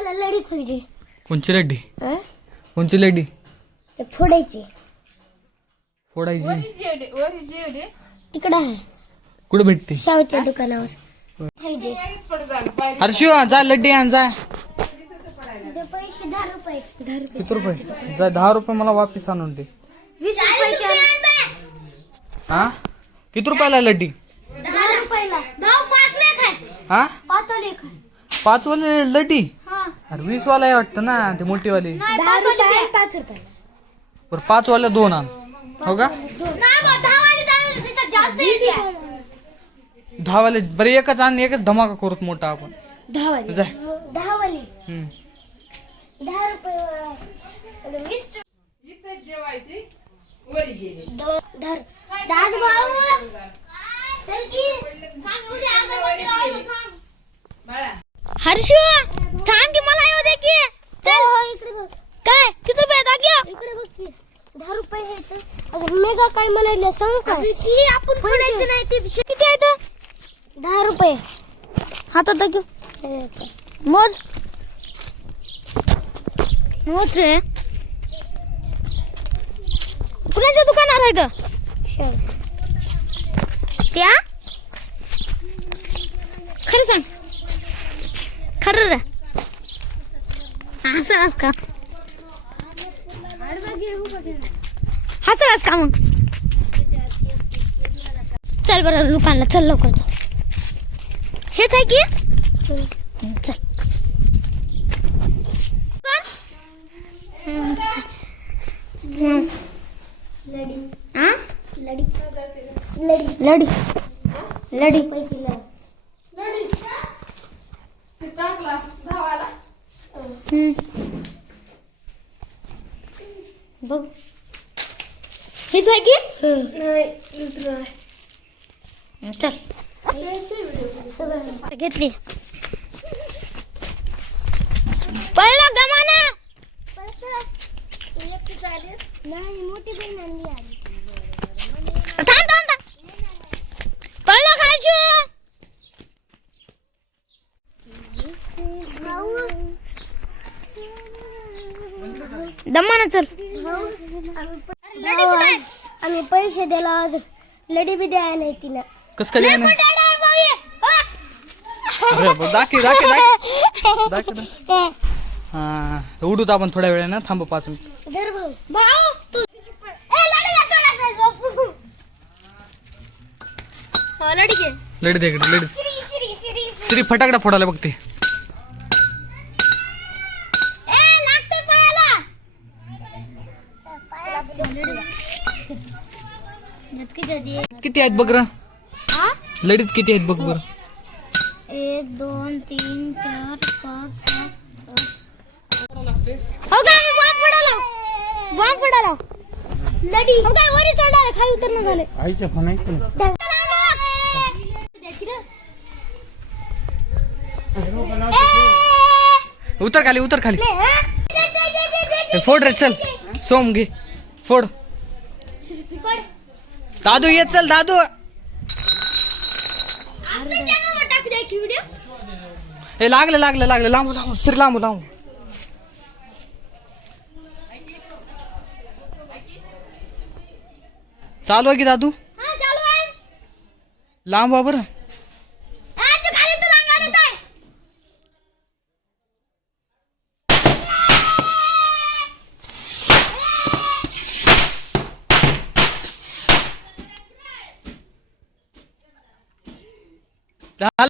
मला लढी पाहिजे. कोणची लड्डी? हं? कोणची लड्डी? ते फोडायची. फोडायची तिकडे आहे कुठे भेटते? शावच्या दुकानावर पाहिजे. अरे शिवा जा लड्डी आण जा. ते पैसे 10 रुपये. 10 रुपये. किती रुपये? जा 10 रुपये मला वापिस आणून दे. 20 रुपये. हा किती रुपयाला लड्डी? 10 रुपयाला. भाऊ 5 लेख आहे. हा 5 लेख आहे. 5 वाले लड्डी? हां. अरे 20 वाला आहे वाटतं ना ते मोठी वाली. 10 रुपये 5 रुपये. बरं 5 वाल्या 2 आण. हो का? नाही बा 10 वाली चालेल तिथं जास्त येते. 10 वाले बरं एकच आण एकच धमाका करूत मोठा आपण. 10 वाली. जाय. 10 वाली. 10 रुपये. 20 इथं जेवायची वरी गेली. धर. दाद भाऊ. चल की. थांब उद्या अगरबत्ती लावायला थांब. बाळा हर्षू थांब की मला येऊ दे की. चल इकडे बघ. काय किती रुपये दाग्या? इकडे बघ की. 10 रुपये आहे तर. अगं मेगा काय म्हणाले सांग का? ती आपण फोडायचं नाही ते किती आहे तर? 10 रुपये. हातात दाग्या. मोज. मोज रे. कुणाच्या दुकानावर आहे तर? त्या? खरं सांग. खरं रे. हसलास का? हसलास का मग? चल बरं दुकानला चल लवकर चल. हेच आहे की? चल. लडी टाकला धावाला. बघ हेच आहे की? चल घेतली. पडला गमाना. नाही मोठी बहीण आणली आली. थांब पडला खायचो. दमाना चल. आम्ही पैसे दिला आज लडी बी द्याय नाही तिला. कस काय नाही? दाखी हा उडूत आपण थोड्या वेळानं. थांब 5 मिनिट. धर भाऊ. भाऊ तू लडी घे. लडी दे इकडे लडी. श्री श्री श्री श्री फटाकडा फोडायला बघते. लागते पायाला. किती आहेत बघ र? लडीत किती आहेत बघ बर. 1 2 3 4 5 6 हो काय बॉम्ब फोडायला लडी. हो काय वरी चढायला खाली उतरणं झाले. आईच्या फोन ऐक. उतर खाली. फोड रे चल. सोम घे फोड. दादू ये चल दादू. हे लागले लांबू श्री लांबू. चालू आहे की दादू? लांब वा बरं.